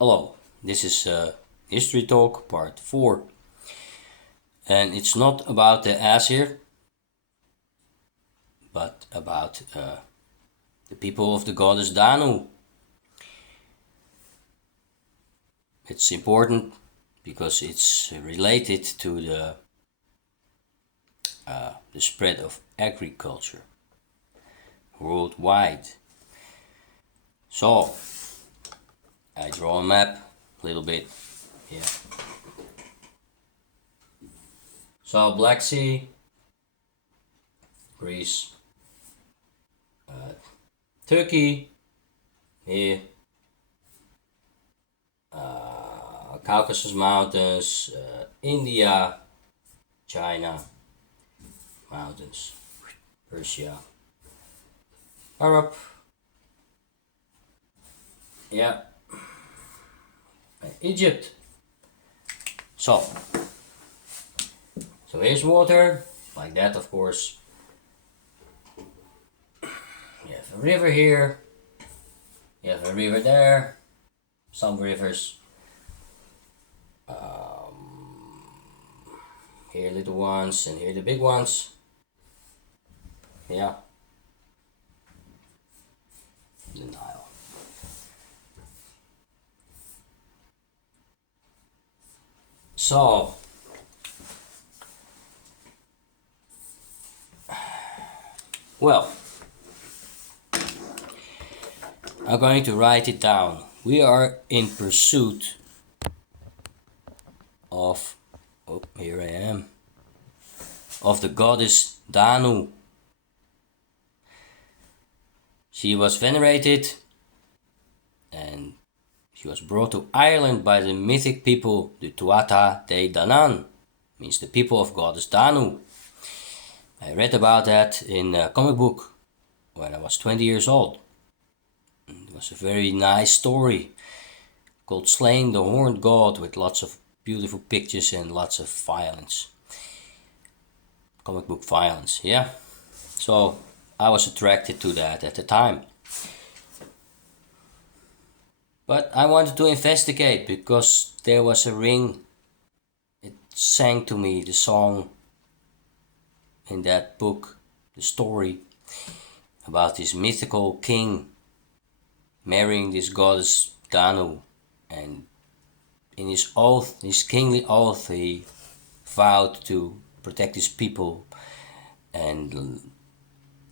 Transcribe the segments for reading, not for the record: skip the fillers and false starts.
Hello, this is History Talk Part 4, and it's not about the Asir, but about the people of the goddess Danu. It's important because it's related to the spread of agriculture worldwide. So, I draw a map a little bit here. So Black Sea, Greece, Turkey, here, Caucasus Mountains, India, China, mountains, Persia, Europe, yeah, Egypt. So here's water, like that of course. You have a river here, you have a river there, some rivers. Here little ones and here the big ones. Yeah. The Nile. So well, I'm going to write it down. We are in pursuit of, oh, here I am, of the goddess Danu. She was venerated and she was brought to Ireland by the mythic people, the Tuatha De Danann, means the people of goddess Danu. I read about that in a comic book when I was 20 years old. It was a very nice story called Slaying the Horned God, with lots of beautiful pictures and lots of violence. Comic book violence, yeah. So I was attracted to that at the time. But I wanted to investigate because there was a ring. It sang to me the song in that book, the story about this mythical king marrying this goddess Danu, and in his oath, his kingly oath, he vowed to protect his people and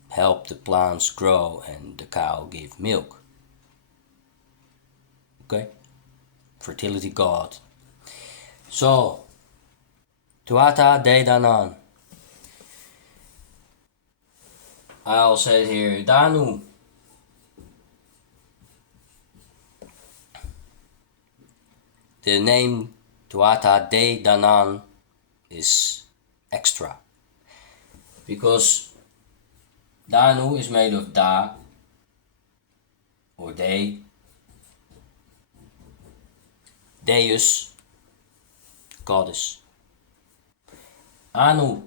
help the plants grow and the cow give milk. Okay? Fertility god. So, Tuatha De Danann. I'll say it here, Danu. The name Tuatha De Danann is extra because Danu is made of Da or De, Deus, goddess, Anu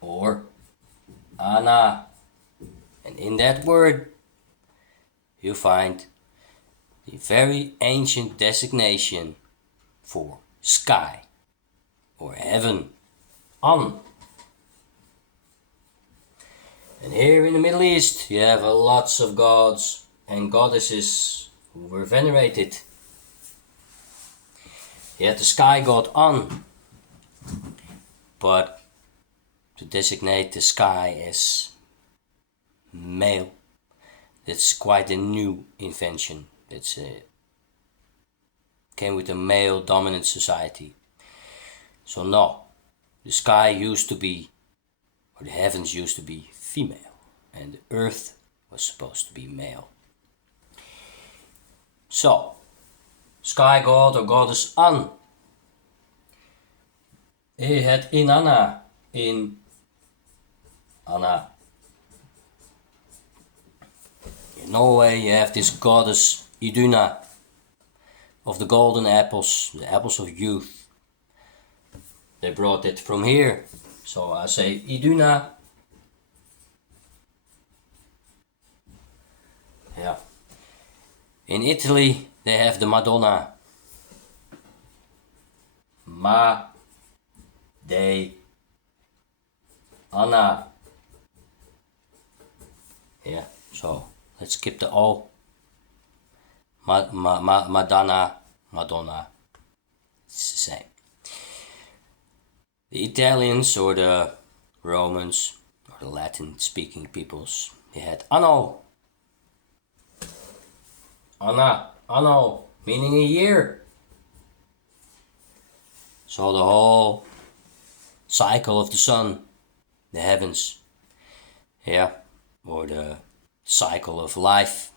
or Ana, and in that word you find the very ancient designation for sky or heaven, An. And here in the Middle East you have lots of gods and goddesses who were venerated. You have the sky god An, but to designate the sky as male, that's quite a new invention. It's came with a male dominant society. So no, the sky used to be, or the heavens used to be female, and the earth was supposed to be male. So, sky god or goddess An. He had Inanna in Anna. In Norway you have this goddess Iduna of the golden apples, the apples of youth. They brought it from here. So I say Iduna. Yeah. In Italy, they have the Madonna. Ma, de, Anna. Yeah, so let's skip the O. Madonna, Madonna. It's the same. The Italians or the Romans or the Latin speaking peoples, they had anno. Anno, meaning a year. So the whole cycle of the sun, the heavens, yeah, or the cycle of life.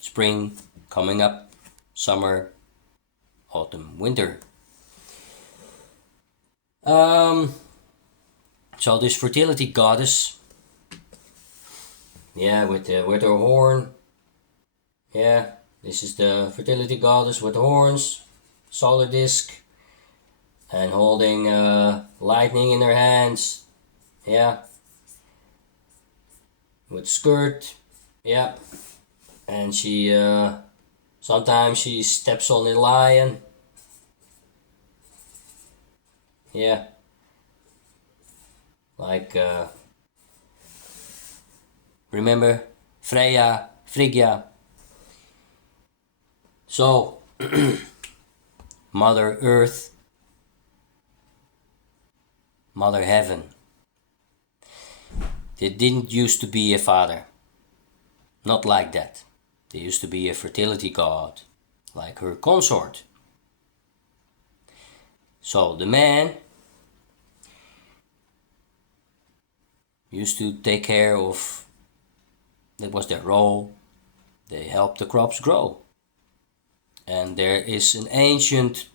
Spring coming up, summer, autumn, winter. So this fertility goddess, yeah, with her horn. Yeah, this is the fertility goddess with horns, solar disc, and holding lightning in her hands. Yeah, with skirt. Yeah, and she sometimes she steps on a lion. Yeah, like remember Freya, Frigga. So Mother Earth, Mother Heaven. There didn't used to be a father. Not like that. There used to be a fertility god, like her consort. So the man used to take care of, that was their role. They helped the crops grow. And there is an ancient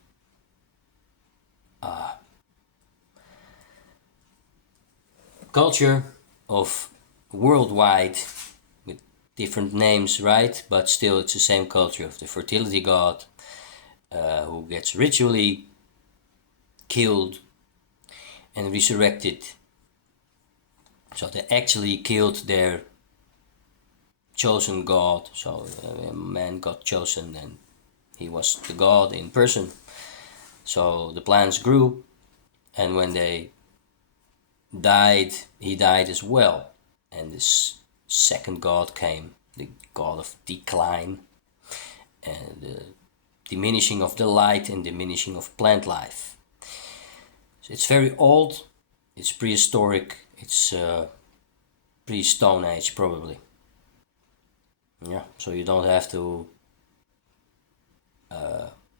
culture of worldwide with different names, right? But still it's the same culture of the fertility god who gets ritually killed and resurrected. So they actually killed their chosen god. So a man got chosen and he was the god in person. So the plants grew, and when they died, he died as well. And this second god came, the god of decline and the diminishing of the light and diminishing of plant life. So it's very old, it's prehistoric, it's pre-Stone Age probably. Yeah, so you don't have to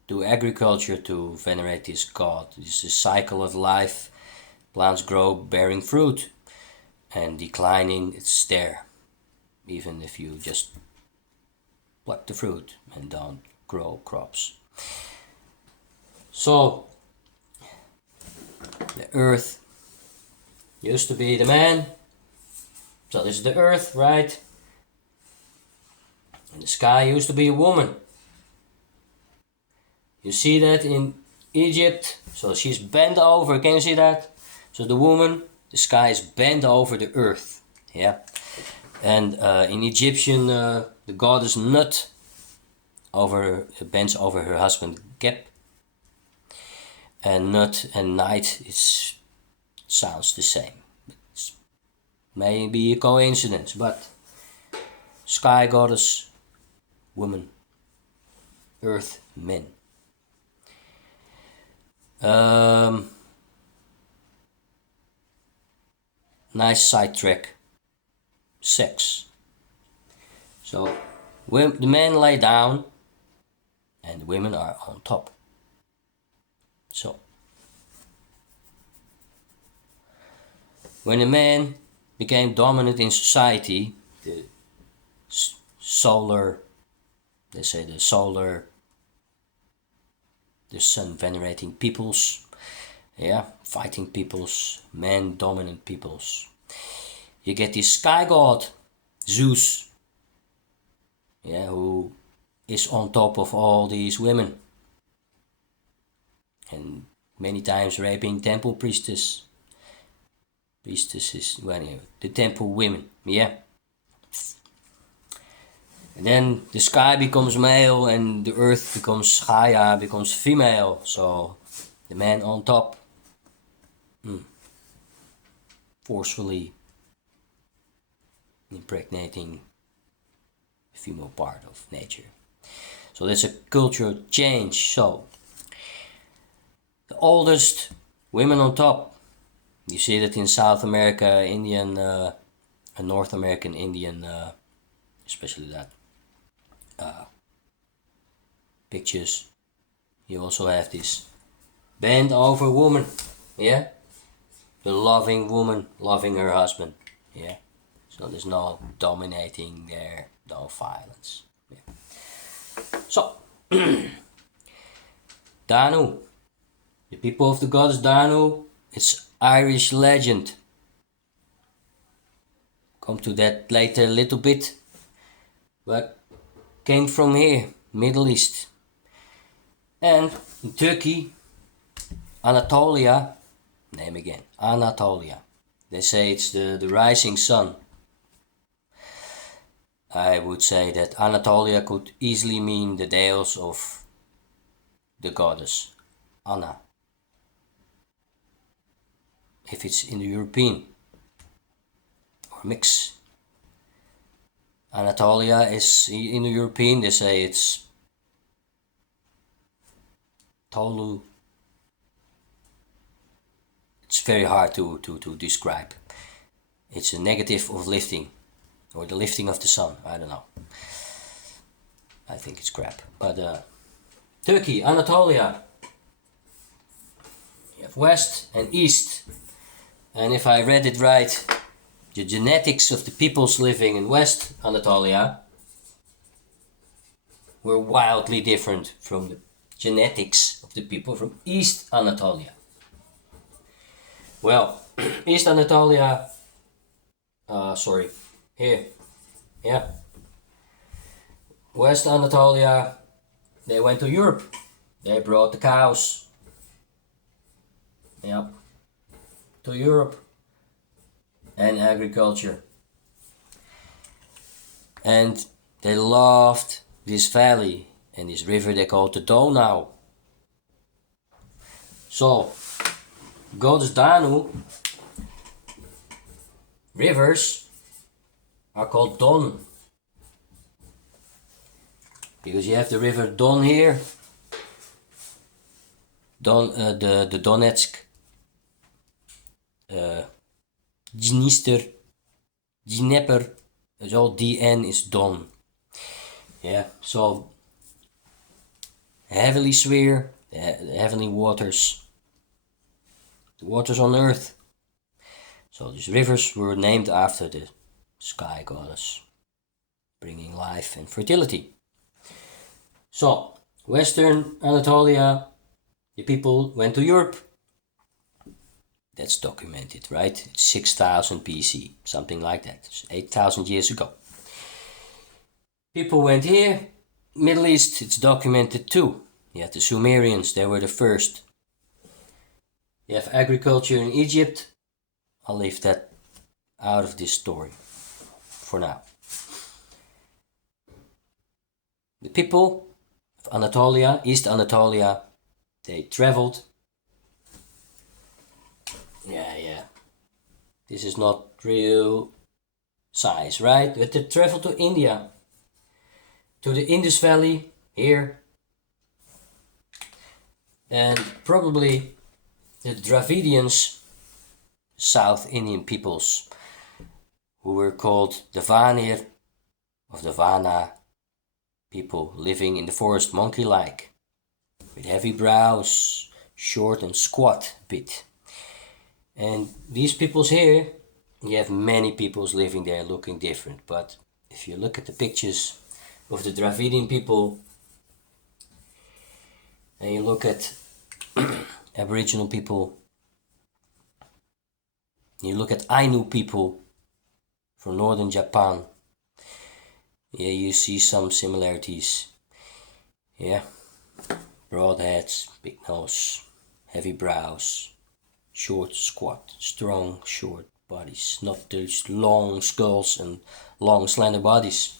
do agriculture to venerate this god. This is a cycle of life. Plants grow bearing fruit, and declining, it's there. Even if you just pluck the fruit and don't grow crops. So, the earth used to be the man. So this is the earth, right? And the sky used to be a woman. You see that in Egypt. So she's bent over. Can you see that? So the woman, the sky is bent over the earth. Yeah. And in Egyptian, the goddess Nut bends over her husband Geb. And Nut and night, it sounds the same. It's maybe a coincidence, but sky goddess, woman, earth, men. Nice sidetrack. Sex. So the men lay down and the women are on top. So when the man became dominant in society, the solar, they say the sun venerating peoples, yeah, fighting peoples, man dominant peoples. You get this sky god, Zeus, yeah, who is on top of all these women. And many times raping temple priestesses, well, anyway, the temple women, yeah. And then the sky becomes male and the earth becomes Gaia, becomes female. So the man on top forcefully impregnating the female part of nature. So that's a cultural change. So the oldest women on top. You see that in South America, Indian, North American Indian, especially that pictures. You also have this bent over woman, yeah, the loving woman loving her husband, yeah. So there's no dominating there, no violence. Yeah. So Danu, the people of the goddess Danu, it's Irish legend. Come to that later a little bit, but came from here, Middle East. And in Turkey, Anatolia, name again, Anatolia. They say it's the rising sun. I would say that Anatolia could easily mean the dales of the goddess, Anna. If it's in the European or mix. Anatolia is in the European, they say it's Tolu. It's very hard to describe. It's a negative of lifting, or the lifting of the sun, I don't know. I think it's crap. But Turkey, Anatolia. You have west and east. And if I read it right, the genetics of the peoples living in West Anatolia were wildly different from the genetics of the people from East Anatolia. Well, East Anatolia, here, yeah. West Anatolia, they went to Europe. They brought the cows, yeah, to Europe, and agriculture. And they loved this valley and this river they called the Donau. So, goddess Danu, rivers are called Don. Because you have the river Don here, the Donetsk, Dnieper, so DN is Don. Yeah, so heavenly sphere, the heavenly waters, the waters on earth. So these rivers were named after the sky goddess, bringing life and fertility. So, Western Anatolia, the people went to Europe. That's documented, right? It's 6000 BC, something like that. It's 8,000 years ago. People went here. Middle East, it's documented too. You have the Sumerians, they were the first. You have agriculture in Egypt. I'll leave that out of this story for now. The people of Anatolia, East Anatolia, they traveled. Yeah. This is not real size, right? But they traveled to India, to the Indus Valley, here. And probably the Dravidians, South Indian peoples, who were called the Vanir of the Vana people, living in the forest monkey-like, with heavy brows, short and squat a bit. And these peoples here, you have many peoples living there looking different, but if you look at the pictures of the Dravidian people, and you look at Aboriginal people, you look at Ainu people from northern Japan, yeah, you see some similarities. Yeah, broad heads, big nose, heavy brows, short, squat, strong, short bodies, not those long skulls and long, slender bodies.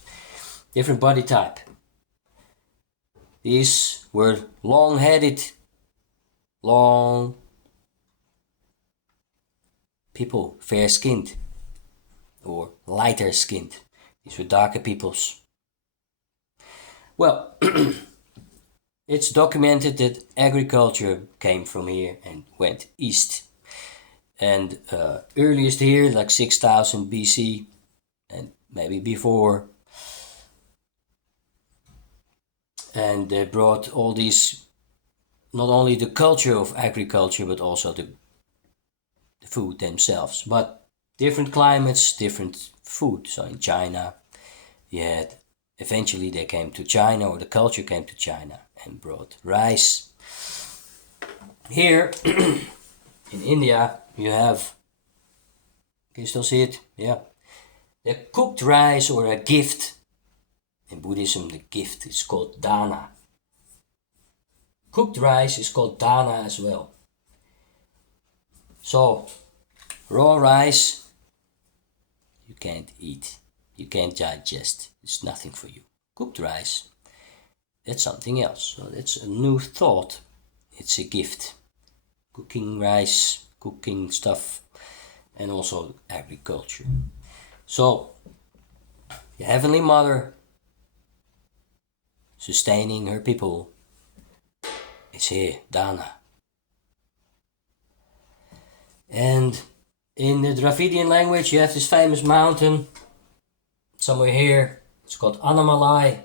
different body type. These were long-headed, long people, fair-skinned or lighter-skinned. These were darker peoples. Well, it's documented that agriculture came from here and went east. And earliest here, like 6000 BC, and maybe before. And they brought all these, not only the culture of agriculture, but also the food themselves. But different climates, different food. So in China, eventually they came to China, or the culture came to China and brought rice. Here in India, you have, can you still see it? Yeah. The cooked rice, or a gift. In Buddhism, the gift is called dana. Cooked rice is called dana as well. So, raw rice, you can't eat. You can't digest. It's nothing for you. Cooked rice, that's something else. So that's a new thought. It's a gift. Cooking rice, cooking stuff, and also agriculture. So, the Heavenly Mother, sustaining her people, is here, Dana. And in the Dravidian language, you have this famous mountain somewhere here. It's called Anamalai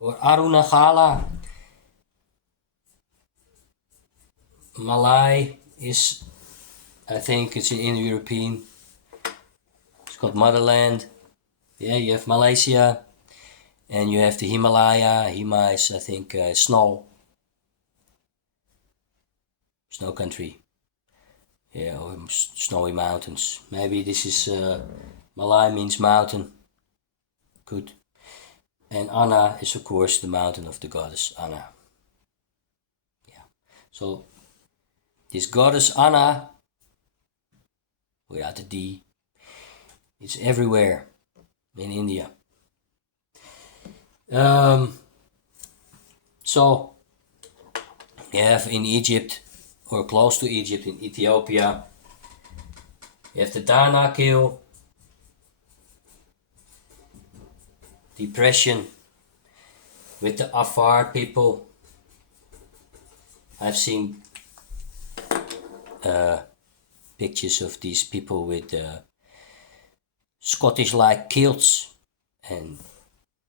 or Arunachala. Malai is, I think it's in Indo-European. It's called Motherland. Yeah, you have Malaysia, and you have the Himalaya. Hima is, I think, snow country. Yeah, or snowy mountains. Maybe this is Malay means mountain. Good. And Anna is, of course, the mountain of the goddess Anna. Yeah. So this goddess Anna, without the D, it's everywhere in India. So you have in Egypt, or close to Egypt, in Ethiopia, you have the Danakil, depression with the Afar people. I've seen pictures of these people with Scottish-like kilts, and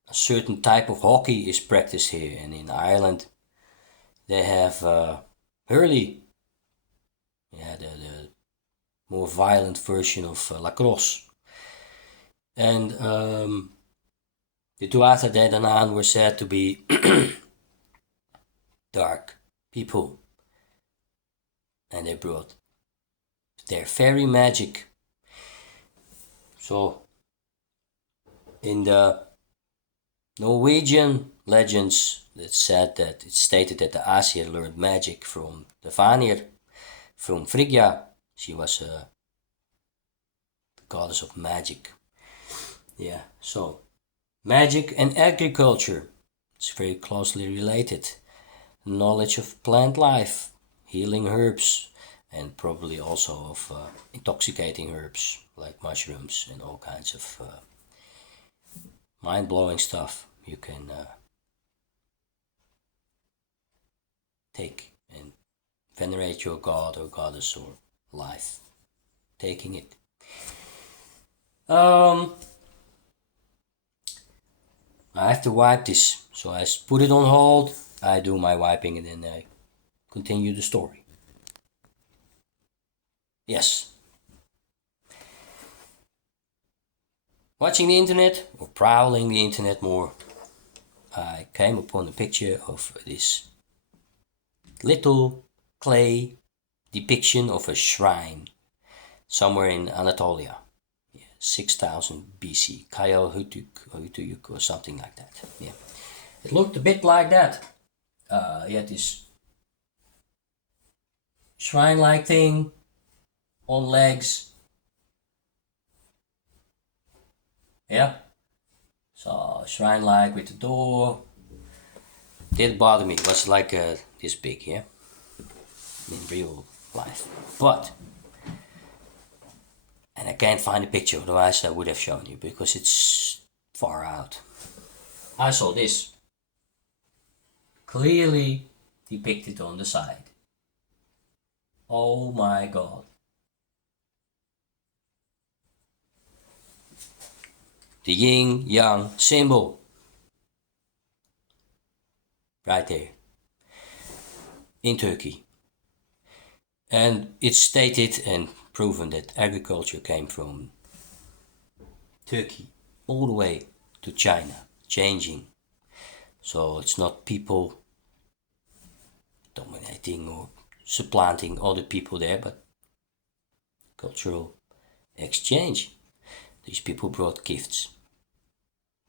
a certain type of hockey is practiced here. And in Ireland, they have hurley, the more violent version of lacrosse. And the Tuatha De Danann were said to be dark people, and they brought their fairy magic. So in the Norwegian legends, it's stated that the Aesir learned magic from the Vanir, from Frigga. She was a goddess of magic. Yeah, so magic and agriculture, it's very closely related. Knowledge of plant life, healing herbs, and probably also of intoxicating herbs like mushrooms and all kinds of mind-blowing stuff you can take and venerate your god or goddess or life, taking it. I have to wipe this, so I put it on hold. I do my wiping and then I continue the story. Yes. Watching the internet, or prowling the internet more, I came upon a picture of this little clay depiction of a shrine somewhere in Anatolia. 6000 BC, Kayal-Hutuyuk or something like that. Yeah, it looked a bit like that. You had this shrine-like thing on legs, Yeah. So shrine like with the door. Didn't bother me. It was like this big, yeah, in real life. But, and I can't find a picture, otherwise I would have shown you because it's far out. I saw this clearly depicted on the side. Oh my god. The yin yang symbol. Right there. In Turkey. And it's stated and proven that agriculture came from Turkey all the way to China, changing. So it's not people dominating or supplanting other people there, but cultural exchange. These people brought gifts.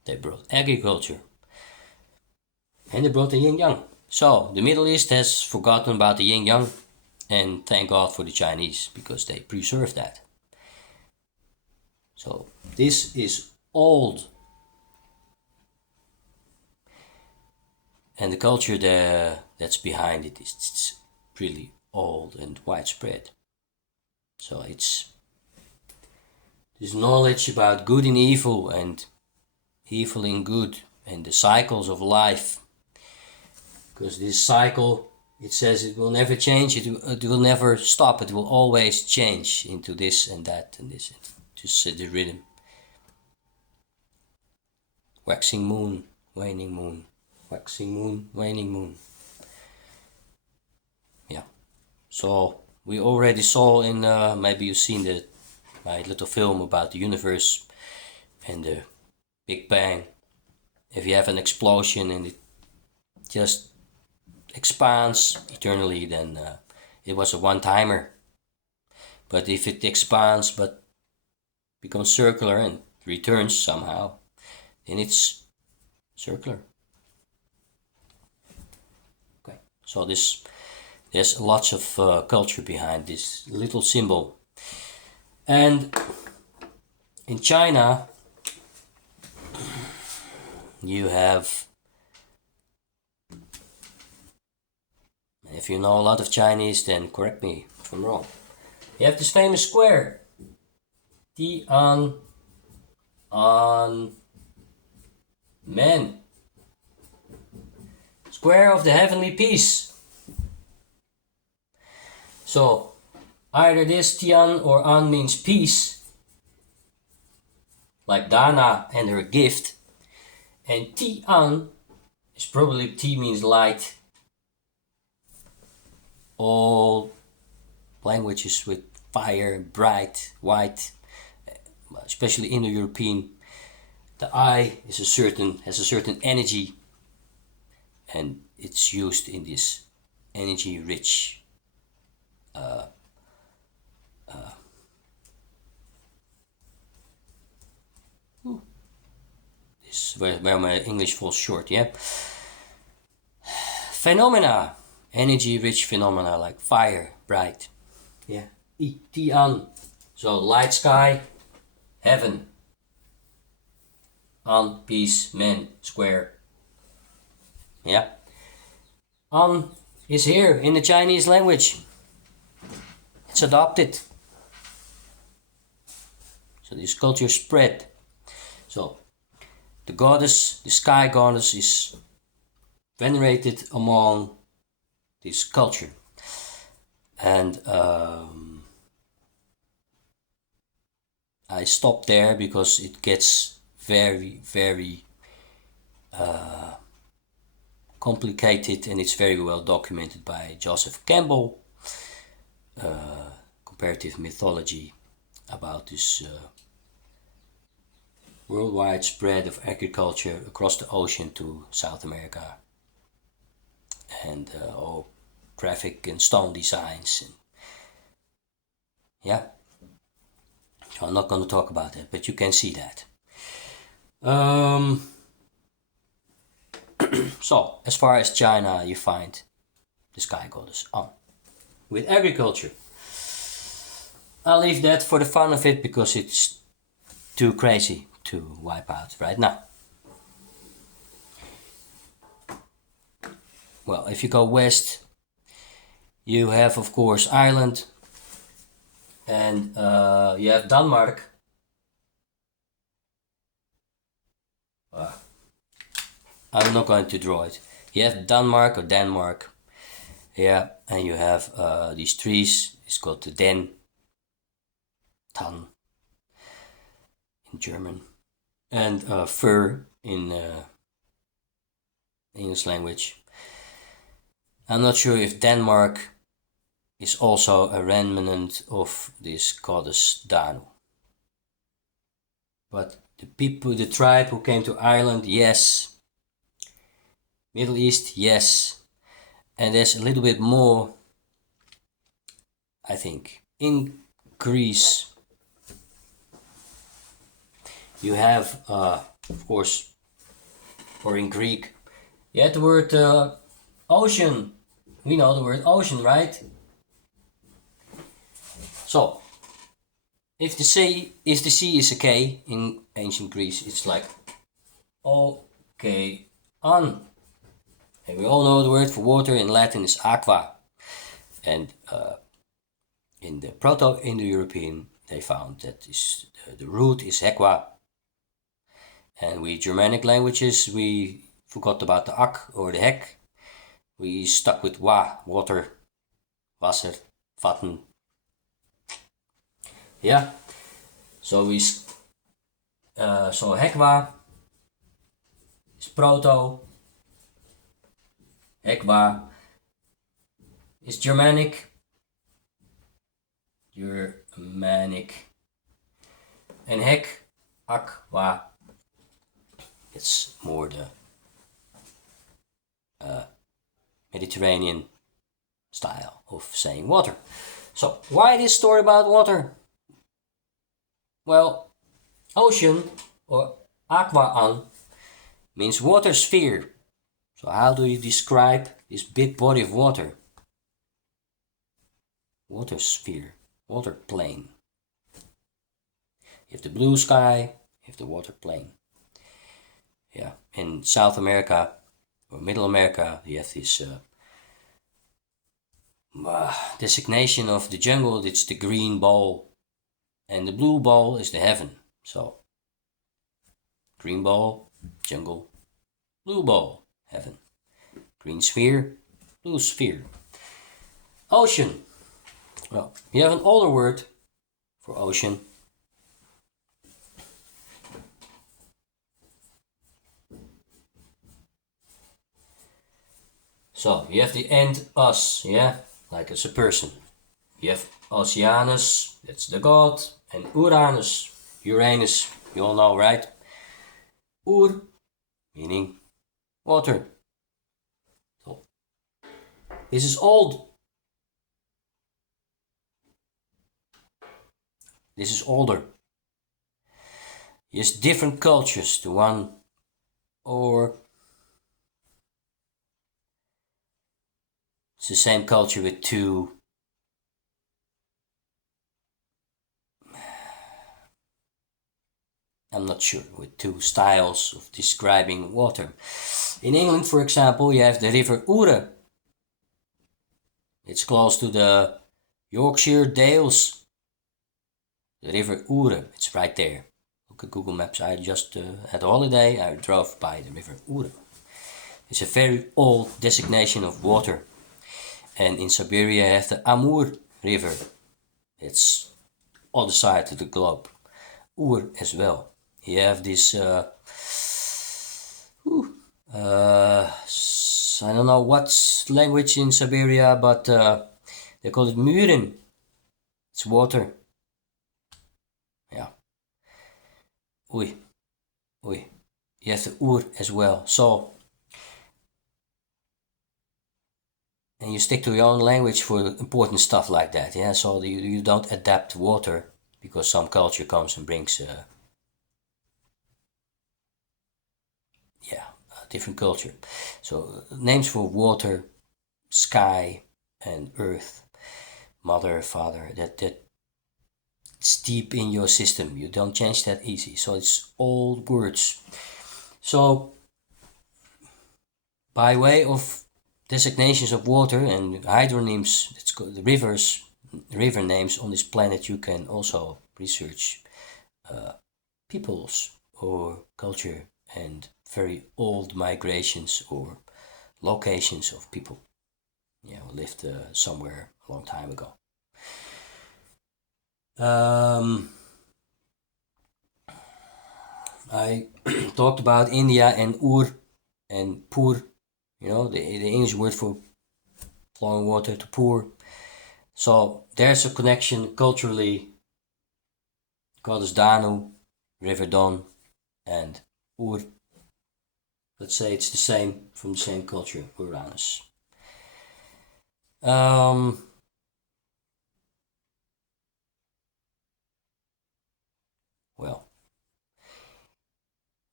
They brought agriculture. And they brought the yin yang. So the Middle East has forgotten about the yin yang, and thank God for the Chinese because they preserved that. So this is old. And the culture that's behind it is really old and widespread. So it's this knowledge about good and evil and good and the cycles of life. Because this cycle, it says it will never change, it will never stop, it will always change into this and that and this. Just the rhythm. Waxing moon, waning moon, waxing moon, waning moon. Yeah. So we already saw in, maybe you've seen my little film about the universe and the Big Bang. If you have an explosion and it just expands eternally, then it was a one-timer. But if it expands but becomes circular and returns somehow, then it's circular. Okay, so there's lots of culture behind this little symbol. And in China, you have, if you know a lot of Chinese, then correct me if I'm wrong. You have this famous square, Tiananmen. Square of the heavenly peace. So either this Tian or An means peace, like Dana and her gift, and Tian is probably, T means light. All languages with fire, bright, white, especially Indo-European, the I has a certain energy, and it's used in this energy-rich this where my English falls short, yeah. Phenomena, energy-rich phenomena like fire, bright, yeah. Tian, so light sky, heaven. An, peace, men, square. Yeah. An is here in the Chinese language. It's adopted. So this culture spread. So the goddess, the sky goddess, is venerated among this culture. And I stopped there because it gets very, very complicated, and it's very well documented by Joseph Campbell, comparative mythology about this worldwide spread of agriculture across the ocean to South America, and all graphic and stone designs. And yeah, so I'm not going to talk about that, but you can see that. So, as far as China, you find the sky goddess An. With agriculture, I'll leave that for the fun of it because it's too crazy to wipe out right now. Well, if you go west, you have, of course, Ireland, and you have Denmark. I'm not going to draw it. You have Denmark. Yeah, and you have these trees. It's called the tan in German, and fir in English language. I'm not sure if Denmark is also a remnant of this goddess Danu. But the people, the tribe who came to Ireland, yes. Middle East, yes. And there's a little bit more, I think. In Greece, you have, of course, or in Greek, you have the word ocean. We know the word ocean, right? So, if the sea is a K in ancient Greece, it's like okay on. And we all know the word for water in Latin is aqua. And in the Proto-Indo-European, they found that the root is hequa. And we Germanic languages, we forgot about the ak or the hek. We stuck with wa, water, Wasser, vatten. Yeah. So hequa is Proto. Hequa is Germanic. And hek, aqua, it's more the Mediterranean style of saying water. So why this story about water? Well, ocean or aquaan means water sphere. So how do you describe this big body of water? Water sphere, water plane. You have the blue sky, you have the water plane. Yeah, in South America or Middle America, you have this designation of the jungle. It's the green ball, and the blue ball is the heaven. So, green ball, jungle, blue ball, heaven. Green sphere, blue sphere. Ocean. Well, you have an older word for ocean. So, you have the end us, yeah? Like it's a person. You have Oceanus, that's the god, and Uranus, you all know, right? Ur, meaning water. So, this is old. This is older. Yes, different cultures. The one, or it's the same culture with two. I'm not sure, with two styles of describing water. In England, for example, you have the River Ure. It's close to the Yorkshire Dales. The River Ure, it's right there. Look at Google Maps. I just had a holiday. I drove by the River Ure. It's a very old designation of water. And in Siberia, you have the Amur River. It's other side of the globe. Ur as well. You have this, I don't know what language in Siberia, but they call it muren. It's water. Yeah. Oei. You have the Ur as well. So, and you stick to your own language for important stuff like that. Yeah. So you don't adapt water because some culture comes and brings a different culture. So names for water, sky, and earth, mother, father, that It's deep in your system. You don't change that easy. So it's old words. So by way of designations of water and hydronyms, it's called the rivers, river names on this planet, you can also research peoples or culture and very old migrations or locations of people, who lived somewhere a long time ago. I talked about India and Ur and Pur, the English word for flowing water to pour. So there's a connection culturally. Goddess Danu, River Don, and Ur. Let's say it's the same, from the same culture, Uranus. Well,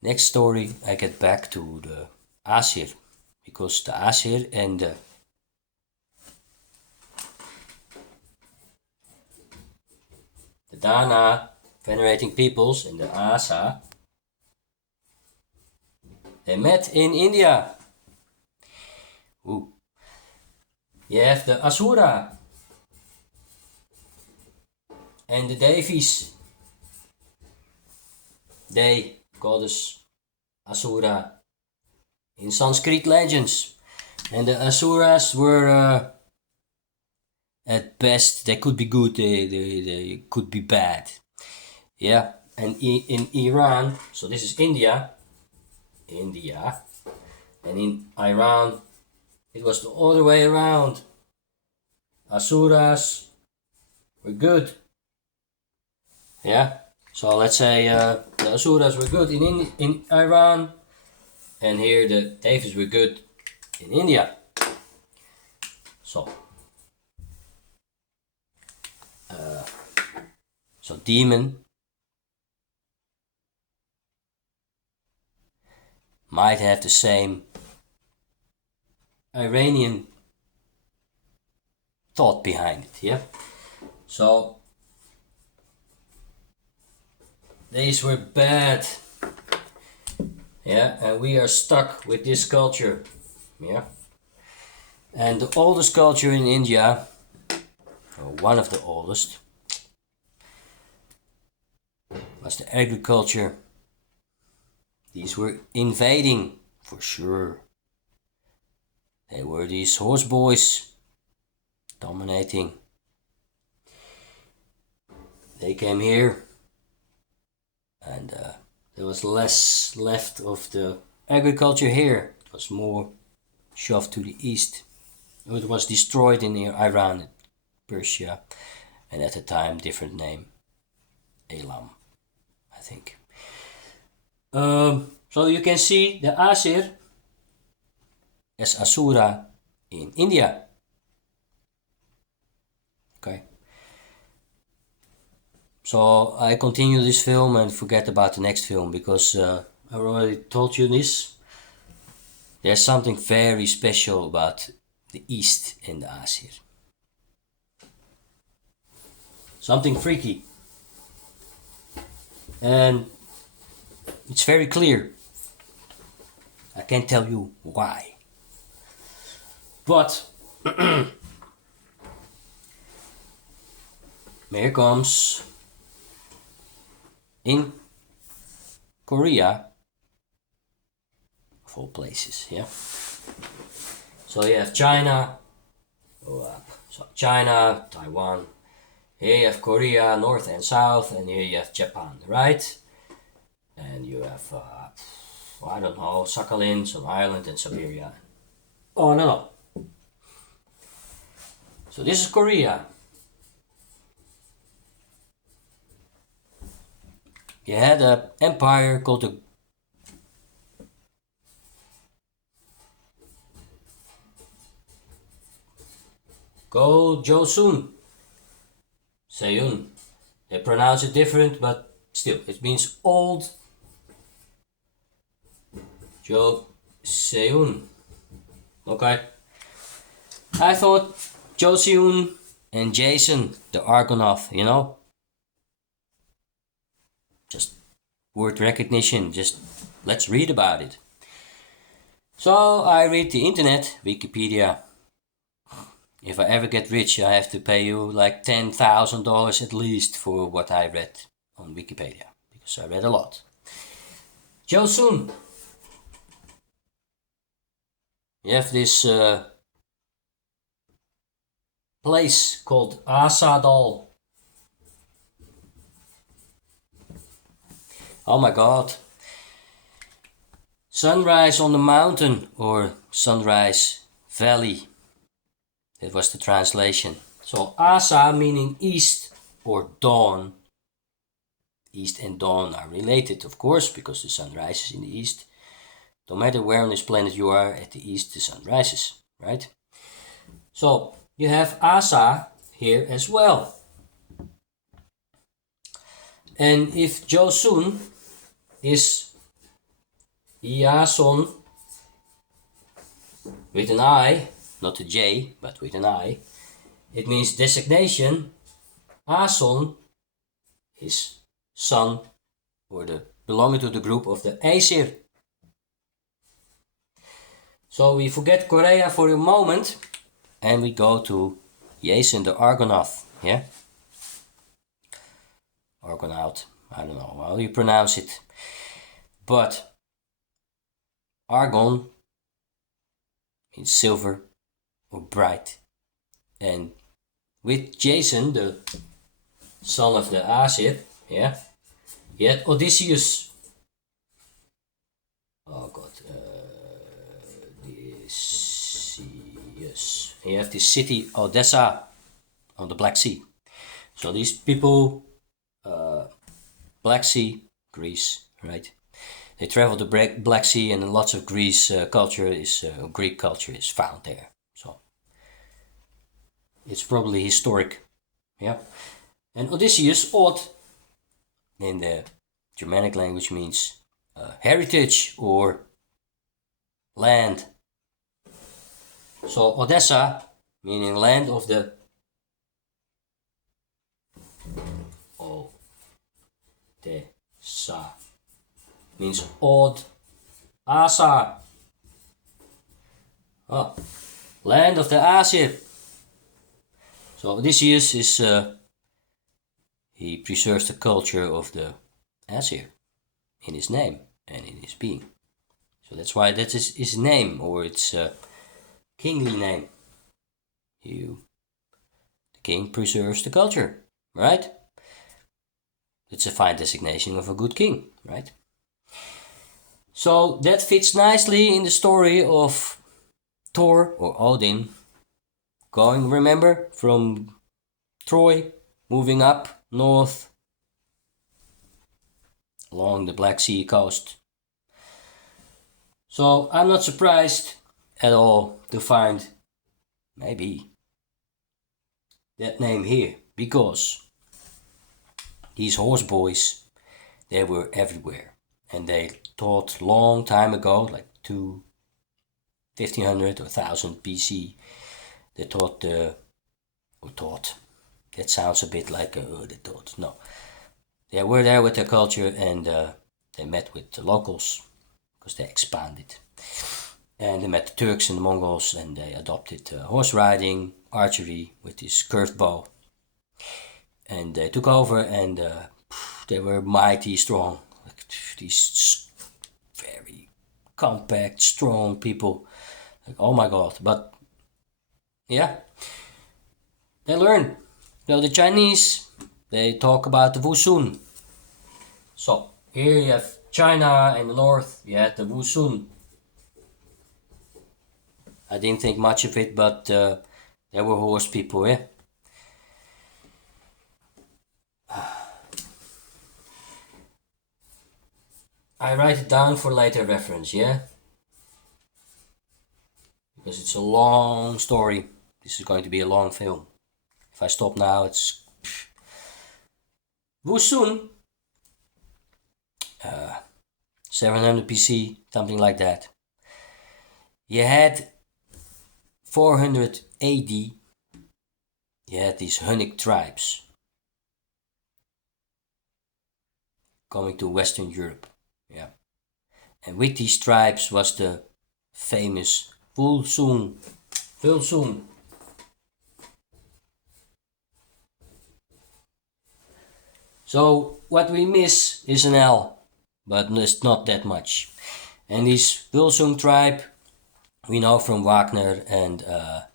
next story I get back to the Asir, because the Asir and the Dana, venerating peoples, and the Asa, they met in India. Ooh. You have the Asura and the Devis. They, goddess Asura, in Sanskrit legends. And the Asuras were, at best, they could be good, they could be bad. Yeah, and in Iran, so this is India, and in Iran, it was the other way around. Asuras were good. Yeah, so let's say the Asuras were good in Iran, and here the Devis were good in India. So demon might have the same Iranian thought behind it, yeah? So these were bad, yeah, and we are stuck with this culture, yeah? And the oldest culture in India, or one of the oldest, was the agriculture. These were invading, for sure. They were these horse boys dominating. They came here, and there was less left of the agriculture here. It was more shoved to the east. It was destroyed in Iran, Persia, and at the time different name, Elam, I think. So you can see the Asir as Asura in India. Okay. So I continue this film and forget about the next film, because I already told you this. There's something very special about the East and the Asir. Something freaky. And it's very clear. I can't tell you why. But here comes, in Korea, of all places, yeah? So you have China, China, Taiwan. Here you have Korea, North and South, and here you have Japan, right? And you have, I don't know, Sakhalin, some island, and Siberia. Oh, no. So this is Korea. You had an empire called the Joseon. Seon. They pronounce it different, but still, it means old. Joseon. Okay. I thought Joseon and Jason, the Argonaut, word recognition. Just let's read about it. So I read the internet, Wikipedia. If I ever get rich, I have to pay you like $10,000 at least for what I read on Wikipedia, because I read a lot. Joseon. You have this place called Asadal. Oh my god. Sunrise on the mountain, or sunrise valley. That was the translation. So Asa meaning east or dawn. East and dawn are related, of course, because the sun rises in the east. No matter where on this planet you are, at the east the sun rises, right? So you have Asa here as well. And if Joseon is Iason with an I, not a J, but with an I, it means designation. Ason is son, or the belonging to the group of the Aesir. So we forget Korea for a moment and we go to Jason the Argonaut, yeah? Argonaut, I don't know how you pronounce it. But Argon means silver or bright. And with Jason, the son of the Aesir, yeah, he had Odysseus. Oh god, Odysseus. He had this city Odessa on the Black Sea. So these people, Black Sea, Greece, right? They traveled the Black Sea, and lots of Greek culture is found there. So it's probably historic, yeah. And Odysseus, Od, in the Germanic language means heritage or land. So Odessa, meaning land of the Odessa, means Od Asa. Oh, land of the Aesir. So Odysseus is he preserves the culture of the Aesir in his name and in his being. So that's why that is his name, or it's a kingly name. The king preserves the culture, right? It's a fine designation of a good king, right? So that fits nicely in the story of Thor or Odin going, remember, from Troy, moving up north along the Black Sea coast. So I'm not surprised at all to find maybe that name here, because these horse boys, they were everywhere, and they taught long time ago, like 1500 or 1000 BC. They taught that sounds a bit like they taught. No, they were there with their culture, and they met with the locals because they expanded, and they met the Turks and the Mongols, and they adopted horse riding, archery with this curved bow, and they took over, and they were mighty strong, like these very compact, strong people. Like, oh my god! But yeah, they learn. So the Chinese, they talk about the Wusun. So here you have China in the north, you had the Wusun. I didn't think much of it, but they were horse people, yeah. I write it down for later reference, yeah? Because it's a long story. This is going to be a long film. If I stop now, it's... Wusun, 700 BC, something like that. You had 400 AD, you had these Hunnic tribes. coming to Western Europe. Yeah. And with these tribes was the famous Vulsung. Vulsung. So what we miss is an L, but it's not that much. And this Vulsung tribe, we know from Wagner and the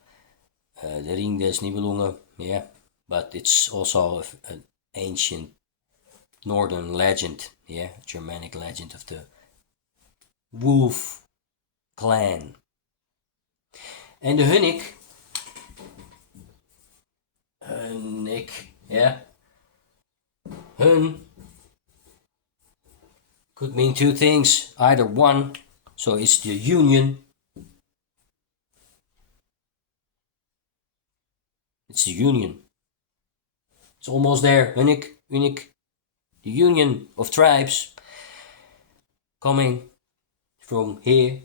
Ring des Nibelungen, yeah, but it's also an ancient northern legend, yeah, Germanic legend of the wolf clan. And the Hunnik, yeah, Hun could mean two things, either one, so it's the union. It's the union. It's almost there, Hunnik, the union of tribes coming from here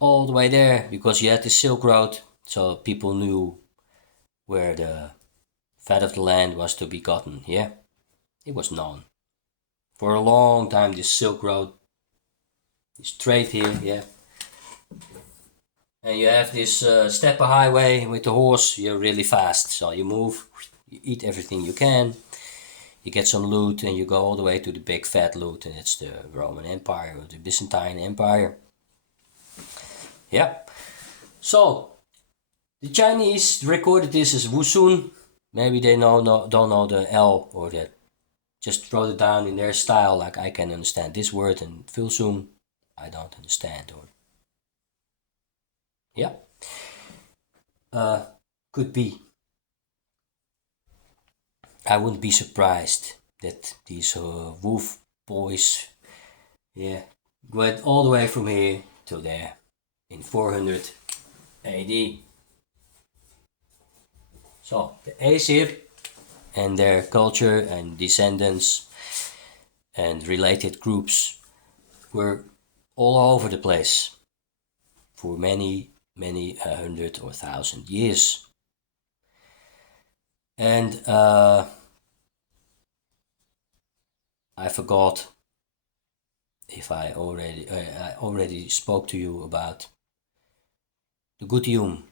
all the way there, because you had the Silk Road, so people knew where the fat of the land was to be gotten, yeah? It was known. For a long time, this Silk Road, this trade here, yeah? And you have this steppe highway with the horse, you're really fast, so you move, you eat everything you can, you get some loot, and you go all the way to the big fat loot, and it's the Roman Empire, or the Byzantine Empire. Yeah. So, the Chinese recorded this as Wusun. Maybe they don't know the L, or that just wrote it down in their style, like I can understand this word, and Vulsung I don't understand. Or yeah, could be. I wouldn't be surprised that these wolf boys, yeah, went all the way from here to there in 400 AD. So the Aesir and their culture and descendants and related groups were all over the place for many hundred or thousand years. And I forgot if I already spoke to you about the Gutium,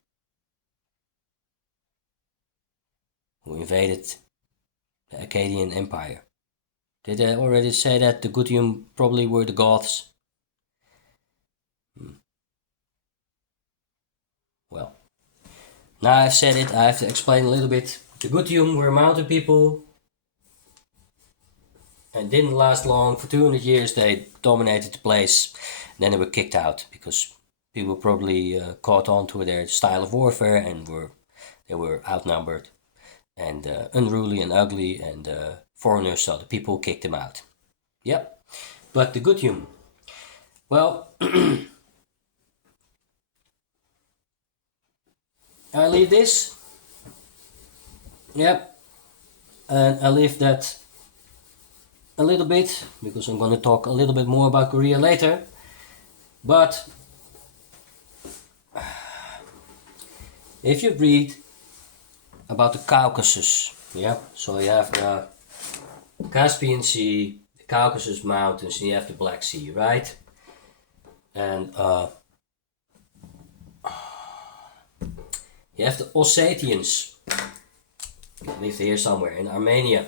who invaded the Akkadian Empire. Did I already say that the Gutium probably were the Goths? Well, now I've said it, I have to explain a little bit. The Gutium were mountain people and didn't last long. For 200 years they dominated the place. Then they were kicked out because people probably caught on to their style of warfare and they were outnumbered and unruly and ugly and foreigners, so the people kicked them out. Yep. But the Gutium, well, I leave this. Yep. And I leave that a little bit because I'm going to talk a little bit more about Korea later. But if you read about the Caucasus, yeah, so you have the Caspian Sea, the Caucasus Mountains, and you have the Black Sea, right? And you have the Ossetians, they lived here somewhere in Armenia.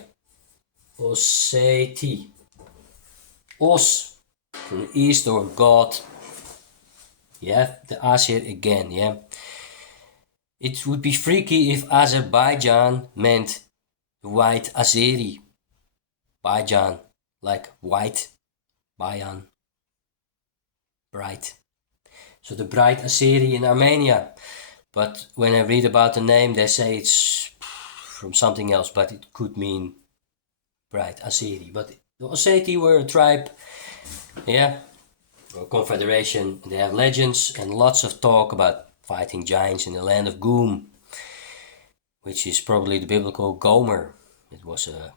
Osseti. Os, from the east, or God. You have the Asir again, yeah? It would be freaky if Azerbaijan meant white Azeri. Bajan, like white, Bayan, bright. So the bright Azeri in Armenia. But when I read about the name, they say it's from something else, but it could mean bright Azeri. But the Osseti were a tribe, yeah, or a confederation. They have legends and lots of talk about fighting giants in the land of Goom, which is probably the biblical Gomer. It was a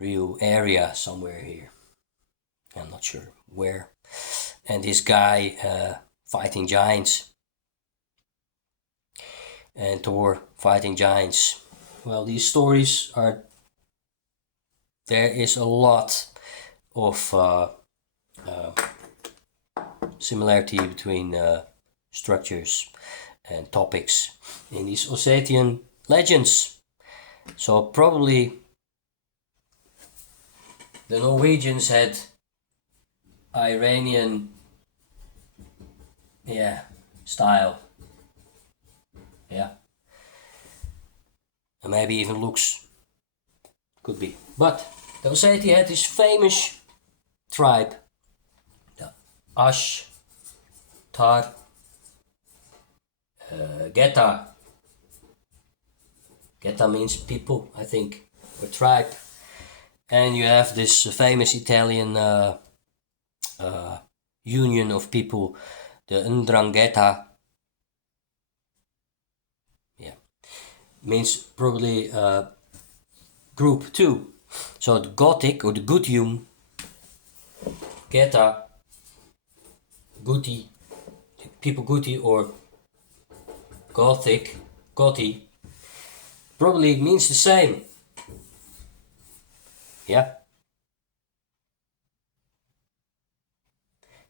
real area somewhere here. I'm not sure where. And this guy fighting giants. And Thor fighting giants. Well, these stories are... There is a lot of similarity between structures and topics in these Ossetian legends. So probably the Norwegians had Iranian style. Yeah. And maybe even looks. Could be. But the Osseti had this famous tribe, the Ashtar Geta. Geta means people, I think, or tribe. And you have this famous Italian union of people, the Ndrangheta. Yeah, means probably group too. So the Gothic or the Gutium, Geta, Guti, people Guti or Gothic, Gothi, probably means the same. Yeah.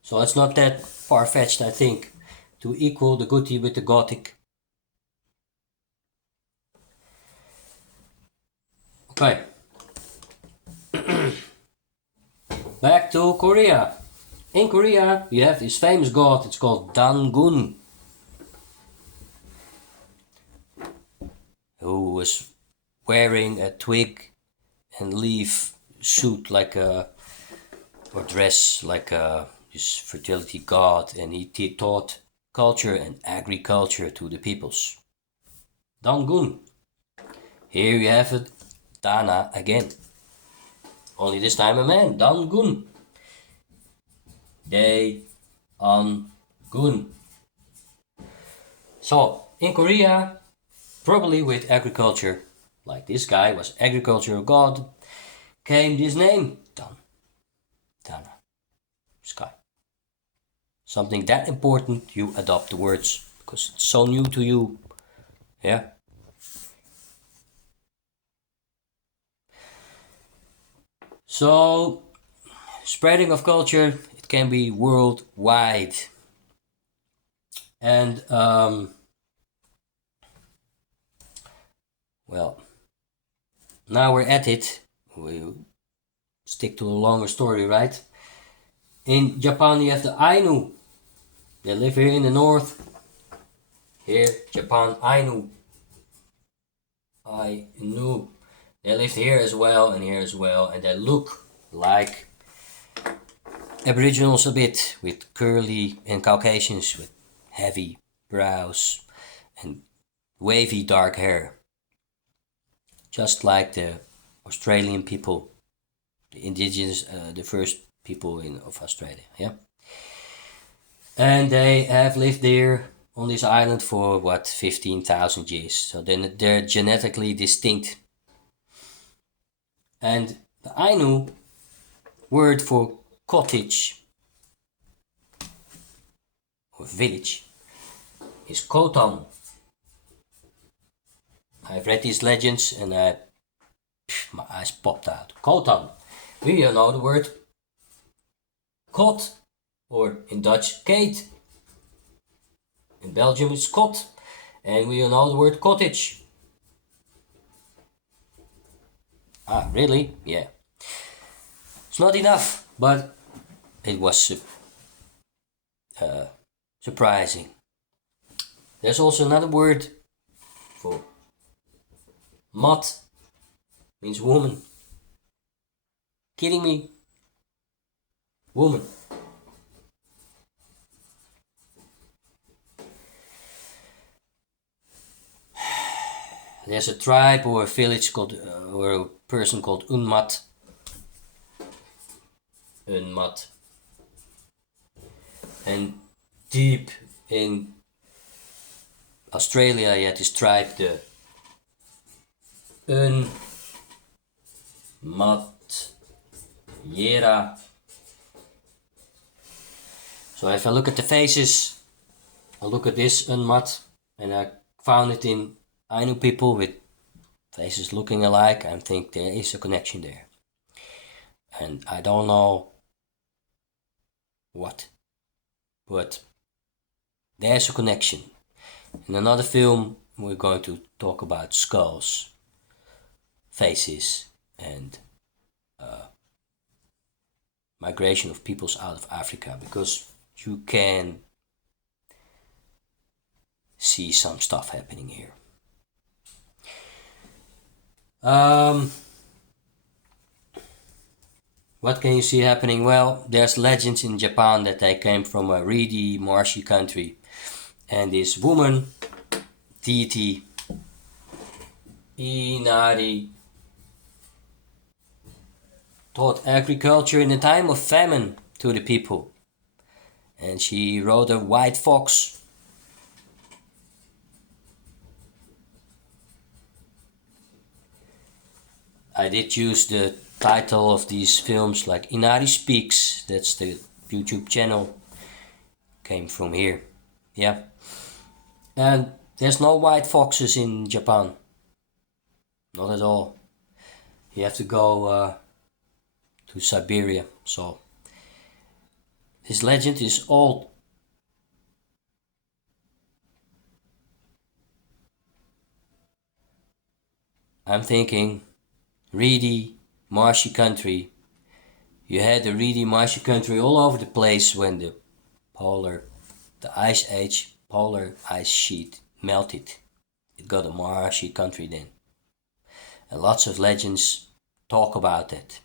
So it's not that far-fetched, I think, to equal the Guti with the Gothic. Okay. Back to Korea. In Korea, you have this famous god, it's called Dangun, who was wearing a twig and leaf suit like a, or dress like a, this fertility god, and he taught culture and agriculture to the peoples. Dangun. Here you have it, Dana again. Only this time a man, Dangun. Gun. So, in Korea, probably with agriculture, like this guy was agricultural god, came this name, Dana, sky. Something that important, you adopt the words, because it's so new to you. Yeah. So, spreading of culture, it can be worldwide. And, well, now we're at it. We'll stick to a longer story, right? In Japan, you have the Ainu. They live here in the north. Here, Japan, Ainu. Ainu. They lived here as well and here as well, and they look like Aboriginals a bit, with curly, and Caucasians with heavy brows and wavy dark hair. Just like the Australian people, the indigenous, the first people of Australia, yeah? And they have lived there on this island for, 15,000 years. So then they're genetically distinct. And the Ainu word for cottage or village is kotan. I've read these legends and my eyes popped out. Kotan. We know the word kot, or in Dutch kate. In Belgium it's kot, and we know the word cottage. Ah, really? Yeah. It's not enough, but it was surprising. There's also another word for mat, means woman. Kidding me? Woman. There's a tribe or a village called, or a person called Unmat. Unmat. And deep in Australia, you had this tribe, the Unmatjera. So if I look at the faces, I look at this Unmat, and I found it in Ainu people with faces looking alike. I think there is a connection there. And I don't know what, but there's a connection. In another film, we're going to talk about skulls, faces, and migration of peoples out of Africa, because you can see some stuff happening here. What can you see happening? Well, there's legends in Japan that they came from a reedy, marshy country, and this woman, deity Inari, taught agriculture in a time of famine to the people, and she rode a white fox. I did use the title of these films, like Inari Speaks, that's the YouTube channel, came from here. Yeah. And there's no white foxes in Japan. Not at all. You have to go to Siberia. So this legend is old. I'm thinking reedy, marshy country. You had a reedy, marshy country all over the place when the ice age, polar ice sheet melted. It got a marshy country then. And lots of legends talk about that.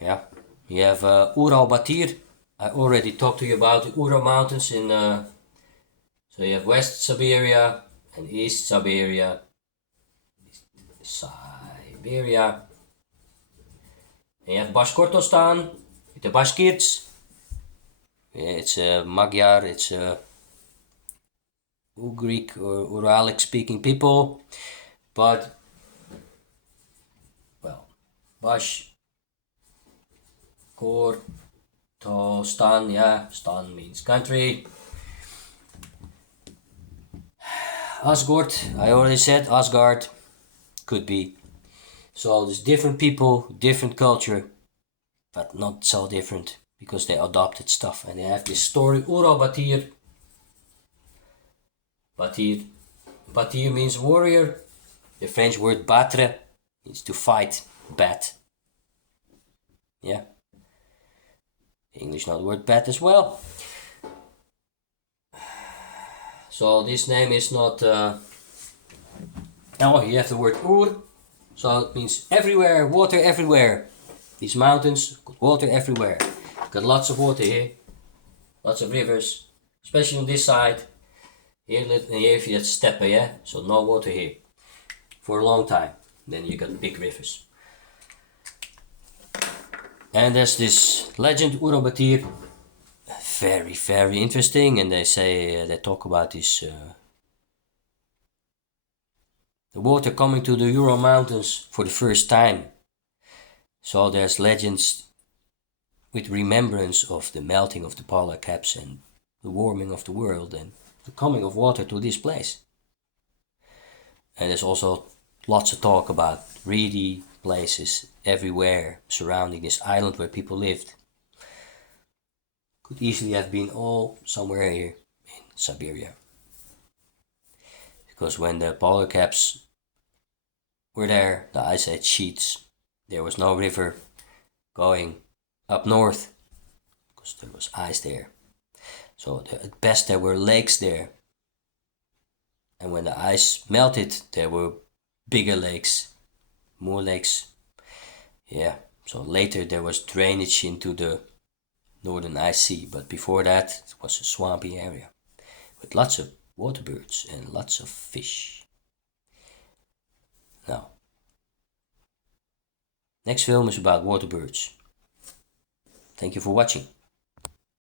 Yeah, you have Ural Batir. I already talked to you about the Ural Mountains in. So you have West Siberia and East Siberia. And you have Bashkortostan with the Bashkirts. Yeah, it's a Magyar, it's a Ugric or Uralic speaking people. But, well, Bashkortostan, yeah, Stan means country. Asgard, I already said Asgard, could be. So there's different people, different culture, but not so different because they adopted stuff. And they have this story, Ura Batir. Batir means warrior. The French word battre means to fight, bat. Yeah. English not word bat as well. So this name is not. Oh, you have the word Ur. So it means everywhere, water everywhere. These mountains, water everywhere. Got lots of water here, lots of rivers, especially on this side. Here if you have steppe, yeah? So no water here for a long time. Then you got big rivers. And there's this legend, Urabatir. Very, very interesting. And they say, they talk about this, the water coming to the Ural Mountains for the first time. So there's legends with remembrance of the melting of the polar caps and the warming of the world and the coming of water to this place. And there's also lots of talk about reedy places everywhere surrounding this island where people lived. Could easily have been all somewhere here in Siberia. Because when the polar caps were there, the ice age sheets, there was no river going up north because there was ice there. So at best there were lakes there. And when the ice melted, there were bigger lakes, more lakes. Yeah, so later there was drainage into the northern ice sea, but before that it was a swampy area with lots of water birds and lots of fish. Now, next film is about water birds. Thank you for watching.